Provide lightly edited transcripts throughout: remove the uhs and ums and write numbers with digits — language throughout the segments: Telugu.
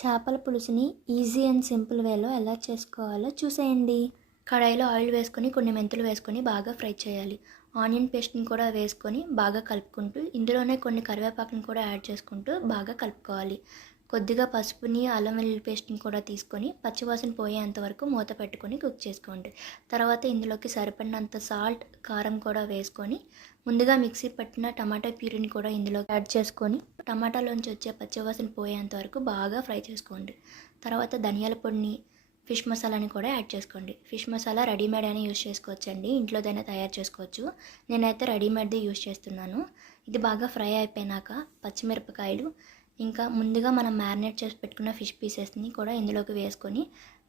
చేపల పులుసుని ఈజీ అండ్ సింపుల్ వేలో ఎలా చేసుకోవాలో చూసేయండి. కడాయిలో ఆయిల్ వేసుకొని కొన్ని మెంతులు వేసుకొని బాగా ఫ్రై చేయాలి. ఆనియన్ పేస్ట్ని కూడా వేసుకొని బాగా కలుపుకుంటూ ఇందులోనే కొన్ని కరివేపాకుని కూడా యాడ్ చేసుకుంటూ బాగా కలుపుకోవాలి. కొద్దిగా పసుపుని అల్లం వెల్లుల్లి పేస్ట్ని కూడా తీసుకొని పచ్చివాసన పోయేంత వరకు మూత పెట్టుకొని కుక్ చేసుకోండి. తర్వాత ఇందులోకి సరిపడినంత సాల్ట్, కారం కూడా వేసుకొని ముందుగా మిక్సీ పట్టిన టమాటా ప్యూరీని కూడా ఇందులో యాడ్ చేసుకొని టమాటాలోంచి వచ్చే పచ్చివాసన పోయేంత వరకు బాగా ఫ్రై చేసుకోండి. తర్వాత ధనియాల పొడిని, ఫిష్ మసాలాని కూడా యాడ్ చేసుకోండి. ఫిష్ మసాలా రెడీమేడ్ అని యూజ్ చేసుకోవచ్చండి, ఇంట్లోదైనా తయారు చేసుకోవచ్చు. నేనైతే రెడీమేడ్ది యూజ్ చేస్తున్నాను. ఇది బాగా ఫ్రై అయిపోయినాక పచ్చిమిరపకాయలు, ఇంకా ముందుగా మనం మ్యారినేట్ చేసి పెట్టుకున్న ఫిష్ పీసెస్ని కూడా ఇందులోకి వేసుకొని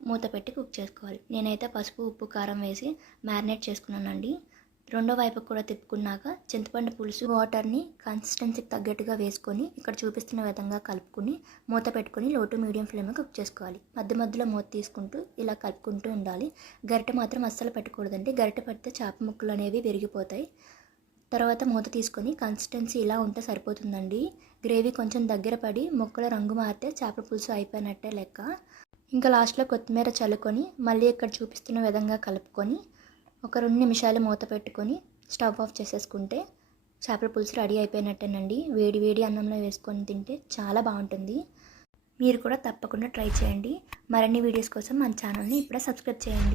మూత పెట్టి కుక్ చేసుకోవాలి. నేనైతే పసుపు, ఉప్పు, కారం వేసి మ్యారినేట్ చేసుకున్నానండి. రెండో వైపుకు కూడా తిప్పుకున్నాక చింతపండు పులుసు వాటర్ని కన్సిస్టెన్సీకి తగ్గట్టుగా వేసుకొని ఇక్కడ చూపిస్తున్న విధంగా కలుపుకొని మూత పెట్టుకొని లో టు మీడియం ఫ్లేమ్లో కుక్ చేసుకోవాలి. మధ్య మధ్యలో మూత తీసుకుంటూ ఇలా కలుపుకుంటూ ఉండాలి. గరిటె మాత్రం అస్సలు పెట్టకూడదండి, గరిటె పెడితే చేప ముక్కలు అనేవి విరిగిపోతాయి. తర్వాత మూత తీసుకొని కన్సిస్టెన్సీ ఇలా ఉంటే సరిపోతుందండి. గ్రేవీ కొంచెం దగ్గర పడి ముక్కల రంగు మారితే చేపల పులుసు అయిపోయినట్టే లెక్క. ఇంకా లాస్ట్లో కొత్తిమీర చల్లుకొని మళ్ళీ ఇక్కడ చూపిస్తున్న విధంగా కలుపుకొని ఒక 2 నిమిషాలు మూత పెట్టుకొని స్టవ్ ఆఫ్ చేసేసుకుంటే చేపల పులుసు రెడీ అయిపోయినట్టేనండి. వేడి వేడి అన్నంలో వేసుకొని తింటే చాలా బాగుంటుంది. మీరు కూడా తప్పకుండా ట్రై చేయండి. మరిన్ని వీడియోస్ కోసం మన ఛానల్ని ఇప్పుడే సబ్స్క్రైబ్ చేయండి.